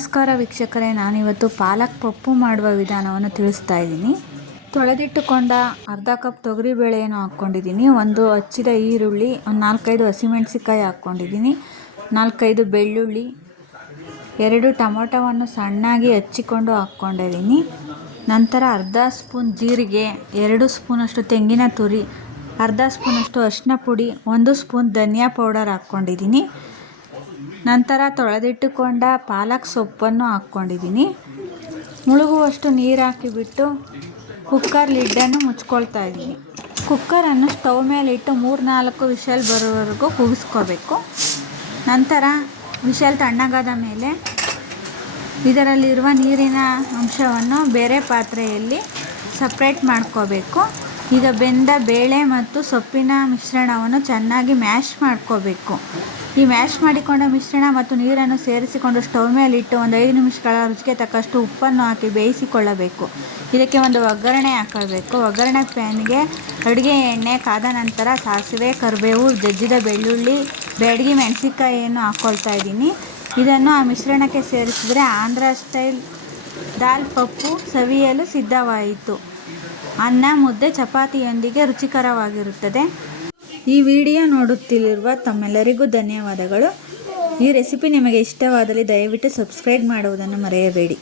ನಮಸ್ಕಾರ ವೀಕ್ಷಕರೇ, ನಾನಿವತ್ತು ಪಾಲಕ್ ಪಪ್ಪು ಮಾಡುವ ವಿಧಾನವನ್ನು ತಿಳಿಸ್ತಾ ಇದ್ದೀನಿ. ತೊಳೆದಿಟ್ಟುಕೊಂಡ ಅರ್ಧ ಕಪ್ ತೊಗರಿಬೇಳೆಯನ್ನು ಹಾಕ್ಕೊಂಡಿದ್ದೀನಿ. ಒಂದು ಹಚ್ಚಿದ ಈರುಳ್ಳಿ, ಒಂದು ನಾಲ್ಕೈದು ಹಸಿಮೆಣಸಿಕಾಯಿ ಹಾಕ್ಕೊಂಡಿದ್ದೀನಿ. ನಾಲ್ಕೈದು ಬೆಳ್ಳುಳ್ಳಿ, ಎರಡು ಟೊಮೊಟೊವನ್ನು ಸಣ್ಣಾಗಿ ಹಚ್ಚಿಕೊಂಡು ಹಾಕ್ಕೊಂಡಿದ್ದೀನಿ. ನಂತರ ಅರ್ಧ ಸ್ಪೂನ್ ಜೀರಿಗೆ, ಎರಡು ಸ್ಪೂನಷ್ಟು ತೆಂಗಿನ ತುರಿ, ಅರ್ಧ ಸ್ಪೂನಷ್ಟು ಅರಿಶಿನ ಪುಡಿ, ಒಂದು ಸ್ಪೂನ್ ಧನಿಯಾ ಪೌಡರ್ ಹಾಕ್ಕೊಂಡಿದ್ದೀನಿ. ನಂತರ ತೊಳೆದಿಟ್ಟುಕೊಂಡ ಪಾಲಕ್ ಸೊಪ್ಪನ್ನು ಹಾಕ್ಕೊಂಡಿದ್ದೀನಿ. ಮುಳುಗುವಷ್ಟು ನೀರು ಹಾಕಿಬಿಟ್ಟು ಕುಕ್ಕರ್ ಲಿಡ್ಡನ್ನು ಮುಚ್ಕೊಳ್ತಾ ಇದ್ದೀನಿ. ಕುಕ್ಕರನ್ನು ಸ್ಟವ್ ಇಟ್ಟು ಮೂರು ನಾಲ್ಕು ವಿಷಲ್ ಬರೋವರೆಗೂ ಕೂಗಿಸ್ಕೋಬೇಕು ನಂತರ ವಿಷಲ್ ತಣ್ಣಗಾದ ಮೇಲೆ ಇದರಲ್ಲಿರುವ ನೀರಿನ ಅಂಶವನ್ನು ಬೇರೆ ಪಾತ್ರೆಯಲ್ಲಿ ಸಪ್ರೇಟ್ ಮಾಡ್ಕೋಬೇಕು. ಈಗ ಬೆಂದ ಬೇಳೆ ಮತ್ತು ಸೊಪ್ಪಿನ ಮಿಶ್ರಣವನ್ನು ಚೆನ್ನಾಗಿ ಮ್ಯಾಶ್ ಮಾಡ್ಕೋಬೇಕು. ಈ ಮ್ಯಾಶ್ ಮಾಡಿಕೊಂಡ ಮಿಶ್ರಣ ಮತ್ತು ನೀರನ್ನು ಸೇರಿಸಿಕೊಂಡು ಸ್ಟವ್ ಮೇಲಿಟ್ಟು ಒಂದು ಐದು ನಿಮಿಷಗಳ ರುಚಿಗೆ ತಕ್ಕಷ್ಟು ಉಪ್ಪನ್ನು ಹಾಕಿ ಬೇಯಿಸಿಕೊಳ್ಳಬೇಕು. ಇದಕ್ಕೆ ಒಂದು ಒಗ್ಗರಣೆ ಹಾಕಬೇಕು. ಒಗ್ಗರಣೆ ಪ್ಯಾನ್ಗೆ ಅಡುಗೆ ಎಣ್ಣೆ ಕಾದ ನಂತರ ಸಾಸಿವೆ, ಕರಿಬೇವು, ಜಜ್ಜಿದ ಬೆಳ್ಳುಳ್ಳಿ ಬೆಡಗಿ ಮೆಣಸಿನ್ಕಾಯಿಯನ್ನು ಹಾಕ್ಕೊಳ್ತಾ ಇದ್ದೀನಿ. ಇದನ್ನು ಆ ಮಿಶ್ರಣಕ್ಕೆ ಸೇರಿಸಿದರೆ ಆಂಧ್ರ ಸ್ಟೈಲ್ ದಾಲ್ ಪಪ್ಪು ಸವಿಯಲು ಸಿದ್ಧವಾಯಿತು. ಅನ್ನ, ಮುದ್ದೆ, ಚಪಾತಿಯೊಂದಿಗೆ ರುಚಿಕರವಾಗಿರುತ್ತದೆ. ಈ ವಿಡಿಯೋ ನೋಡುತ್ತಿರುವ ತಮ್ಮೆಲ್ಲರಿಗೂ ಧನ್ಯವಾದಗಳು. ಈ ರೆಸಿಪಿ ನಿಮಗೆ ಇಷ್ಟವಾದಲ್ಲಿ ದಯವಿಟ್ಟು ಸಬ್ಸ್ಕ್ರೈಬ್ ಮಾಡುವುದನ್ನು ಮರೆಯಬೇಡಿ.